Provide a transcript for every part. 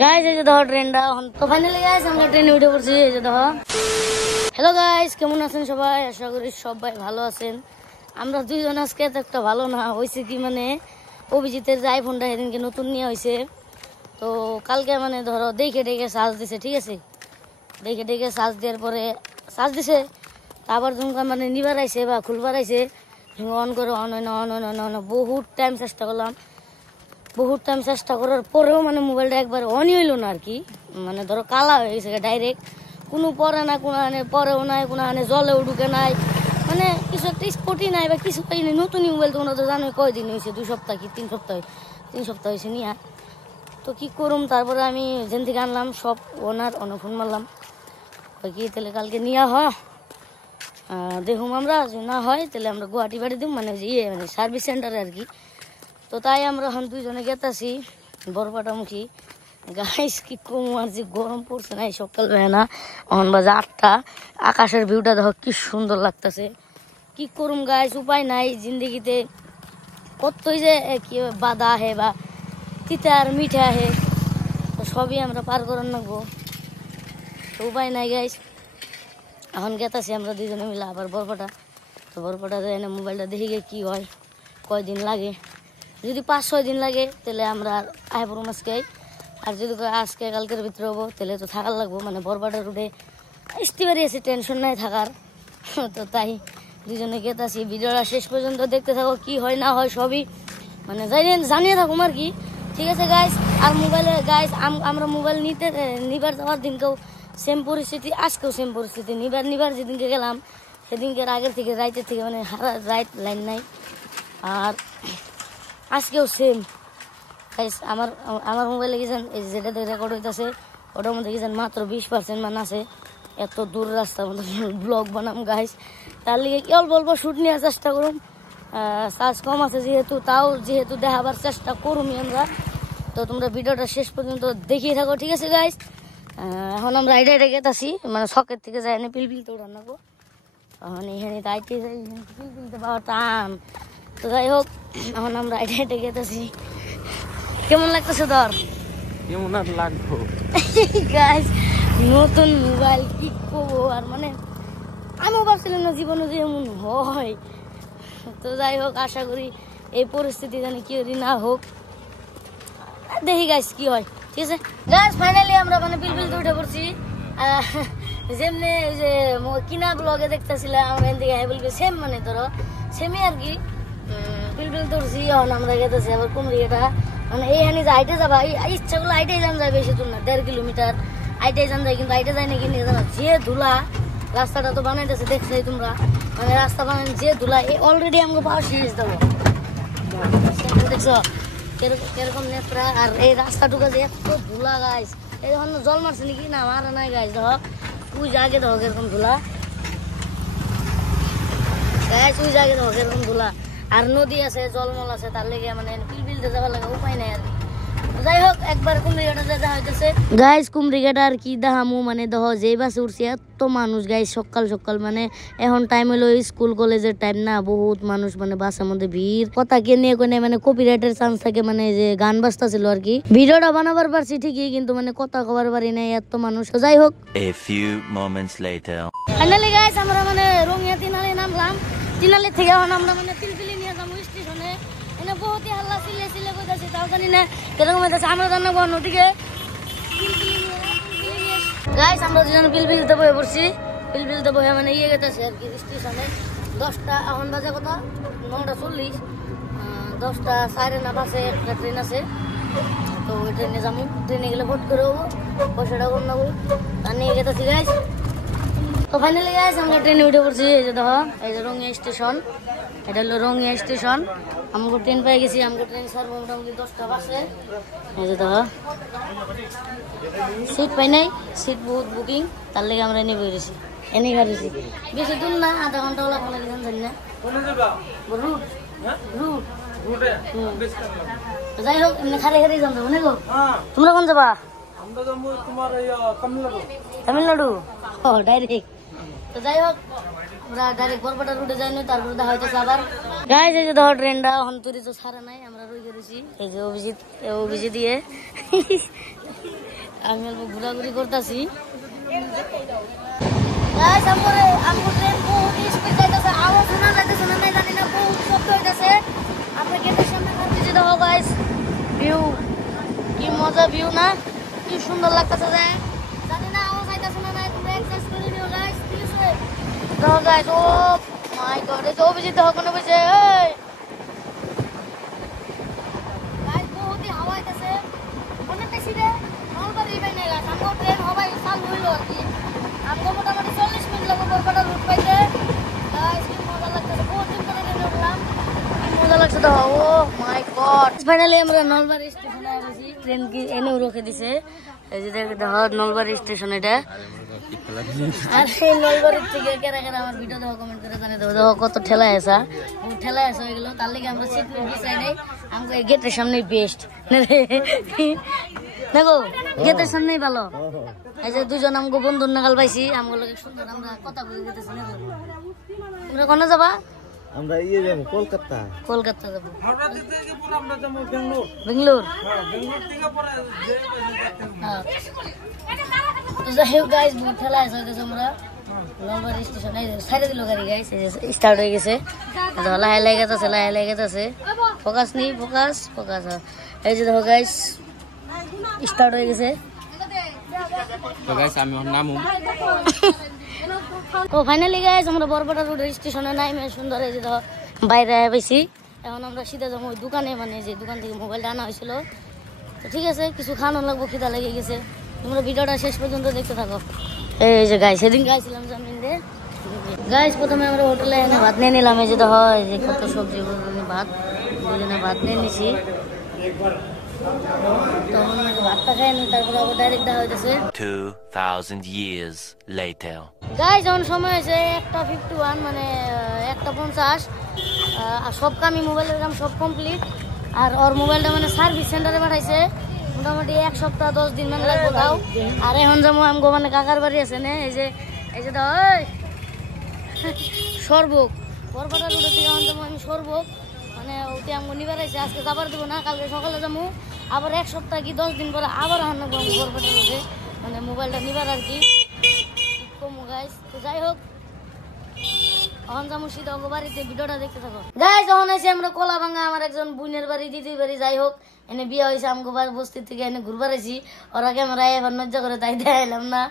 Guys এই যে দেখো ট্রেনটা তো ফাইনালি গাইস আমরা ট্রেনে উঠে পড়ছি। এই যে দেখো। হ্যালো গাইস, কেমন আছেন সবাই? আশা করি সবাই ভালো আছেন। আমরা দুইজন আজকে একটা ভালো না হয়েছে কি মানে অভিজিতের যে আইফোনটা সেদিনকে নতুন নিয়ে হয়েছে, তো কালকে মানে ধরো দেখে চার্জ দিছে, ঠিক আছে, দেখে চার্জ দেওয়ার পরে চার্জ দিছে, আবার যখন মানে নিবার আইছে বা খুলবার আইছে অন করে অন হয় না বহুত টাইম চেষ্টা করলাম। বহুত টাইম চেষ্টা করার পরেও মানে মোবাইলটা একবার অনই হইলো না আর কি, মানে ধরো কালা হয়ে গেছে ডাইরেক্ট, কোনো পরে না, কোনো আনে পরেও নাই, কোনো আনে জলেও ঢুকে নাই, মানে কিছু একটা স্পটই নাই বা কিছু পাই নাই। নতুন মোবাইল তোমরা তো জানো কয়দিন হয়েছে, 2 সপ্তাহ কি 3 সপ্তাহ হয়েছে নিয়া। তো কি করুম, তারপরে আমি যেন থেকে আনলাম সব ওনার ফোন মারলাম কি তাহলে কালকে নিয়ে দেখুম আমরা, যে না হয় তাহলে আমরা গুয়াহাটি বাড়ি দিব, মানে মানে সার্ভিস সেন্টারে আর কি। তো তাই আমরা এখন দুইজনে গেতাছি বরপাটামুখী। গাইস কি কম আর যে গরম পড়ছে না, এই সকালবেলা না, এখন বাজে 8টা, আকাশের ভিউটা দেখো কি সুন্দর লাগতেছে। কি করুম গাইস, উপায় নাই, জিন্দগিতে কতই যে কি বাধা আহে বা তিতা আর মিঠা আহে, তো সবই আমরা পার করার নাগবো, তো উপায় নাই গাইস। এখন গেতাছি আমরা দুইজনে মিলে আবার বরপাটা। তো বরপাটা যায় না, মোবাইলটা দেখি গিয়ে কি হয়, কয়দিন লাগে। যদি 5-6 দিন লাগে তাহলে আমরা আয় পড়ব আজকে, আর যদি আজকে কালকের ভিতরে হবো তাহলে তো থাকার লাগবো, মানে বরপাটা রোডে আসতে পারি আছে, টেনশন নাই থাকার। তো তাই দুজনে গেতাছি, ভিডিওটা শেষ পর্যন্ত দেখতে থাকো, কি হয় না হয় সবই মানে জানিয়ে থাকুম আর কি, ঠিক আছে গাইস। আর মোবাইলে গাইস আমরা মোবাইল নিবার যাওয়ার দিনকেও সেম পরিস্থিতি, আজকেও সেম পরিস্থিতি। নিবার যেদিনকে গেলাম সেদিনকে আগের থেকে রাইতের থেকে মানে রাইট লাইন নাই, আর আজকেও সেম গাইস। আমার মোবাইলে গেছেন এই যেটা রেকর্ড হইতেছে ওটার মধ্যে গেছেন মাত্র 20% মান আছে। এত দূর রাস্তার মধ্যে ব্লগ বানাম গাইস, তার লিগে কি অল্প শুট নেওয়ার চেষ্টা করুম। চার্জ কম আছে যেহেতু দেখাবার চেষ্টা করুমি আমরা। তো তোমরা ভিডিওটা শেষ পর্যন্ত দেখিয়ে থাকো, ঠিক আছে গাইস। এখন আমরা আইডাইটা গেতাছি, মানে শখের থেকে যাই না, পিলপিলতে উঠান নাকো, এখন এখানে আইতে যাই, পিলপিলতে পাওয়া টান। তো যাই হোক, এখন আমরা আইডাইটা গেতাছি। কেমন লাগতেছে তোর? কেমন আর লাগবো গাইস, নতুন মোবাইল কি করবো আর, মানে আমিও ভাবছিলাম না জীবনে যে এমন হয়। তো যাই হোক, আশা করি এই পরিস্থিতি জানি কি না হোক, দেখি গাইস কি হয়, ঠিক আছে গাইস। ফাইনালি আমরা মানে পিলপিলতে উঠে পড়ছি। যেমনি যে কিনা ব্লগে দেখতেছিলাম আমরা এদিকে বলবে সেম, মানে ধরো সেমই আর কি। পিলপিলতে উঠছি, এখন আমরা গেতেছি আবার কুমড়িয়াটা, মানে এইখানে যে আইটে যাবা ইচ্ছা করলে আইটাই যান যায়, বেশি দূর না, 1.5 কিলোমিটার আইটাই যান যায়, কিন্তু আইটে যায় না কিনে জানা যে ধুলা, রাস্তাটা তো বানাইতেছে দেখছো তোমরা, মানে রাস্তা বানাই যে ধুলা, অলরেডি আমাকে পাওয়া শেষ দেবো, দেখছো কিরকম নেত্রা। আর এই রাস্তাটুকু যে এত ধুলা গাইস, এই যখন জল মারছে নাকি না, মারা নাই গাইস, ধর তুই জাগে ধর এরকম ধুলা গাইস, তুই জাগে ধর এরকম ধুলা। আর নদী আছে, জলমল আছে, তার লেগে মানে পিলপিলতে যাবার লাগে উপায় নাই আর কি। যাই হোক, একবার কুমড়িঘাটা দেখা হইতেছে গাইস। কুমড়িঘাটা আর কি দেখামু, মানে দেখো যেই বাসে উঠছি এত মানুষ গাইস, সকাল মানে এখন টাইম হলো স্কুল কলেজের টাইম না, বহুত মানুষ, মানে বাসের মধ্যে ভিড়, কথা কে নিয়ে কোনে মানে কপিরাইটের চান্স থাকে, মানে যে গান বাজতাছিল আর কি। ভিডিওটা বানাবার পারছি ঠিকই, কিন্তু মানে কথা কবার পারি নাই, এত মানুষ। যাই হোক, A few moments later. Finally guys আমরা মানে রঙিয়া তিনালে নামলাম। তিনালি থেকে এখন আমরা মানে পিলপিলি নিয়ে যাবো স্টেশনে। এনে বহুত হাল্লা চিল্লে কইতাছি, তাও জানি না কিরকম হইতাছে। আমরা জানা অন্যদিকে গাইস আমরা দুজন পিলপিলতে বয়ে পড়ছি। পিলপিলতে বয়ে মানে গেতেছে আর কি স্টেশনে। 10টা এখন বাজে কত, 9:40, 10টা 9:30 একটা ট্রেন আছে, তো ওই ট্রেনে যাবো। ট্রেনে গেলে ভোট করে হবো, পয়সাটা কম নেবো, তার নিয়ে গেতেছি গাইস। তো ফাইনালি গাইস আমরা ট্রেনে উঠে পড়ছি। এই যে দেখো, এই যে রঙিয়া স্টেশন, এটা হলো রঙিয়া স্টেশন। আমাকে ট্রেন পেয়ে গেছি, আমাকে ট্রেন ছাড়বো মোটামুটি 10টা বাজে। এই যে দেখো, সিট পাই নাই, সিট বহুত বুকিং, তার লেগে আমরা এনে বেরিয়েছি, এনে গাড়িছি। বেশি দূর না, আধা ঘন্টা হলো আপনাকে জানি না রুট। যাই হোক, এমনি খারে যাবো মনে গো। তোমরা কোন যাবা? তামিলনাড়ু। ও ডাইরেক্ট। তো যাই হোক, আমরা ডাইরেক্ট বরপেটা রুটে যাই না, তারপরে দেখা হইতেছে আবার গাইস। এই যে ধর ট্রেনটা হন্তরি তো ছাড়া নাই, আমরা রয়ে গেছি। এই যে অভিজিৎ দিয়ে আমি অল্প ঘোরাঘুরি করতেছি। গাইস আমগো ট্রেন বহুত স্পিড যাইতেছে, আওয়াজ শোনা যাইতেছে না জানি না, বহুত শব্দ হইতেছে। আমরা গেটের সামনে পৌঁছেছি, দেখো গাইস ভিউ কি মজা, ভিউ না কি সুন্দর লাগতেছে, জানি না আওয়াজ আইতেছে না, তোমরা অ্যাডজাস্ট করে নিও গাইস, প্লিজ। দেখো গাইস, ও মাই গড, এই তো অভিজিৎ দেখো কোন বসে, এই গাইস বহুত হাওয়া আইতেছে, অনেকটা সিধে নলবাড়ি বাই না গাইস। আমগো ট্রেন হবাই চালু হইলো আর কি, আমগো মোটামুটি 40 মিনিট লাগবে বরপাটা রুট পাইতে। গাইস কি মজা লাগতেছে, বহুত দিন পরে ট্রেনে উঠলাম, কি মজা লাগছে। দেখো ও মাই গড, ফাইনালি আমরা নলবাড়ি স্টেশনে এসেছি। ট্রেন কি এনেও রুখে দিছে, এই যে দেখো নলবাড়ি স্টেশন এটা। আর এই নলবাড়ির থেকে কেরা কেরা আমার ভিডিও দেখো কমেন্ট করে জানিয়ে দেবো। দেখো কত ঠেলা এসা, ঠেলা এসা হয়ে গেল, তার লিগে আমরা সিট বিছাই নেই, আমাকে এই গেটের সামনেই বেস্ট দেখো, গেটের সামনেই ভালো। এই যে দুজন আমগো বন্ধুর নাগাল পাইছি, আমগো লোক সুন্দর আমরা কথা বলে যেতেছি। দেখো তোমরা কোনে যাবা? আমরা যাব কলকাতা। কলকাতা যাবো, হাওড়া থেকে পরে আমরা যাব বেঙ্গলোর। বেঙ্গলোর, হ্যাঁ বেঙ্গলোর থেকে পরে তো যাই হোক গাইস, বহুত ঠেলা এসে হইতেছে। আমরা নলবাড়ি স্টেশন এই সাইডে দিল গাড়ি গাইস, স্টার্ট হয়ে গেছে, লাহে লাহে গেছে, লাহে লাহে গেছে। ফোকাস নেই, ফোকাস ফোকাস। এই যে দেখো গাইস স্টার্ট হয়ে গেছে। তো গাইস আমি নামু। তো ফাইনালি গাইস আমরা বরপেটা রোড স্টেশনে নাইমে সুন্দর এই যে দেখো বাইরে পেয়েছি। এখন আমরা সিধা যাবো ওই দোকানে, মানে যে দোকান থেকে মোবাইলটা আনা হয়েছিল। তো ঠিক আছে, কিছু খাওয়ানো লাগবো, খিদা লেগে গেছে। তোমরা ভিডিওটা শেষ পর্যন্ত দেখতে থাকো। এই যে গাইস সেদিন গাইছিলাম জামিন রে গাইস, প্রথমে আমরা হোটেলে এনে ভাত নিয়ে নিলাম। এই যে দেখো এই যে কত সবজি, ভাত দুজনে ভাত নিয়ে নিছি। তখন ভাতটা খাই নি, তারপরে আবার ডাইরেক্ট দেওয়া হইতেছে 2000 years later. গাইস যখন সময় হয়েছে 1:51, মানে 1:50। আর সব কামই মোবাইলের কাম সব কমপ্লিট। আর ওর মোবাইলটা মানে সার্ভিস সেন্টারে পাঠাইছে, মোটামুটি 1 সপ্তাহ 10 দিন মানে লাগবে তাও। আর এখন যেমন আমগো মানে কাকার বাড়ি আছে না, এই যে দাও সরবক বরপাটা রোডের থেকে এখন যেমন আমি সরবক, মানে ওতে আমগো নিবার আইছে। আজকে যাবার দেবো না, কালকে সকালে যাবো। আবার 1 সপ্তাহ কি 10 দিন পরে আবার হান্না করবো বরপাটা রোডে, মানে মোবাইলটা নিবার আর কি কমু গাইস। তো যাই হোক এখন যাবো সিধা ওগো বাড়িতে, ভিডিওটা দেখতে থাকো গাইস। যখন আইছি আমরা কলা ভাঙা, আমার একজন বোনের বাড়ি, দিদির বাড়ি। যাই হোক এনে বিয়ে হয়েছে আমগো বস্তি থেকে, এনে ঘুরবার আইছি। ওরা ক্যামেরা এবার নজ্জা করে তাই দেখাইলাম না।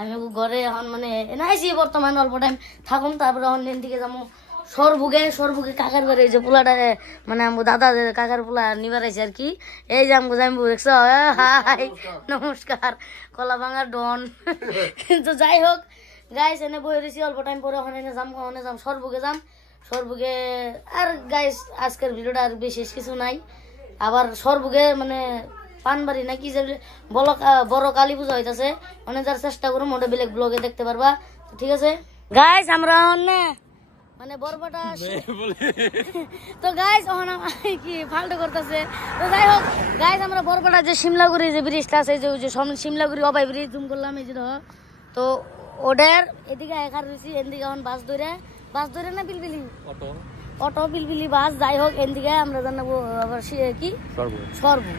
আমি ঘরে এখন মানে এনে আইছি বর্তমানে অল্প টাইম থাকুন, তারপরে এখন দিন থেকে যাবো সরবুগে কাকার বাড়ি। যে পোলাটা মানে আমগো দাদা কাকার পোলা নিবার আইছে আর কি। এই যে আমগো জামবু দেখছো, হাই নমস্কার, কলা ভাঙার ডন। কিন্তু যাই হোক গাইস এনে বই রয়েছি অল্প টাইম পরে, ওখানে যাম সরবুগে। আর গাইস আজকের ভিডিওটা আর বিশেষ কিছু নাই। আবার সরবুগে মানে পানবাড়ি নাকি যে বড় কালী পূজা হইতাছে, অনেক যার চেষ্টা করুন, ওটা বেলেগ ব্লগে দেখতে পারবা। ঠিক আছে গাইস, আমরা মানে বরপাটা তো গাইস কি ফাল্টু করতেছে। তো যাই হোক গাইস আমরা বরপাটা যে শিমলাগুড়ি যে ব্রিজটা আছে, যে শিমলাগুড়ি অবাই ব্রিজ জুম করলাম, এই যে ধর। তো ওদের এদিকে একার রয়েছি, এদিকে এখন বাস ধরে না পিলপিলি অটো পিলপিলি বাস। যাই হোক এদিকে আমরা জানাবো আবার কি সরবু,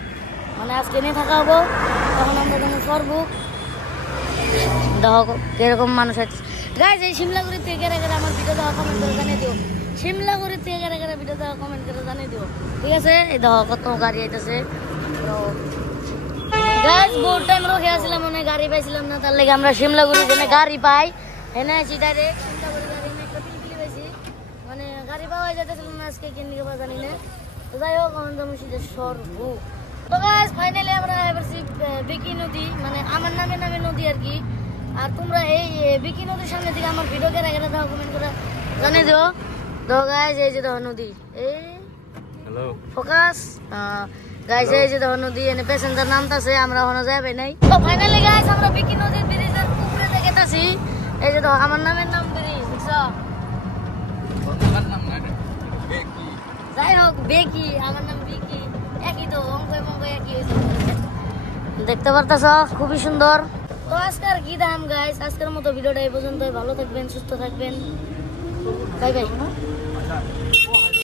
মানে আজকে নিয়ে থাকা হবো। তখন আমরা যেমন সরবু দেখো কিরকম মানুষ আছে গাইস। এই শিমলাগুড়ি থেকে গেলে আমার ভিডিও দেওয়া কমেন্ট করে জানিয়ে দিও, শিমলাগুড়ি থেকে গেলে ভিডিও দেওয়া কমেন্ট করে জানিয়ে দিও। ঠিক আছে, এই দেখো কত গাড়ি আইতেছে। গাইস বহুত টাইম রোকে আসলাম, মানে গাড়ি পাইছিলাম না, তার লেগে আমরা শিমলাগুড়ি জেনে গাড়ি পাই এনে আছি ডাইরেক্ট শিমলাগুড়ি গাড়ি এনে একটা পিলপিলি পাইছি, মানে গাড়ি পাওয়া যেতেছিল না আজকে কেন দিকে জানি না। তো যাই হোক আমরা যেমন সিধে সরবু। তো গাইস ফাইনালি আমরা এবারছি বিকি নদী, মানে আমার নামে নদী আর কি। আর তোমরা এই বিকি নদীর সামনে দিকে আমার ভিডিও কে রেখে দাও, কমেন্ট করে জানিয়ে দিও। তো গাইস এই যে দেখো নদী, এই হ্যালো ফোকাস গাইস, এই যে দেখো নদী, এনে প্যাসেঞ্জার নামতাছে, আমরা ওখানে যাবে নাই। তো ফাইনালি গাইস আমরা বিকি নদীর ব্রিজের উপরে দেখেতাছি। এই যে দেখো আমার নামের নাম ব্রিজ, দেখছো? যাই হোক বেকি, আমার নাম বিকি, একই তো, অঙ্ক একই হয়েছে, দেখতে পারতেছ খুবই সুন্দর। তো আজকে আর কি দাম গাইস, আজকের মতো ভিডিওটা এই পর্যন্ত। ভালো থাকবেন, সুস্থ থাকবেন, বাই বাই।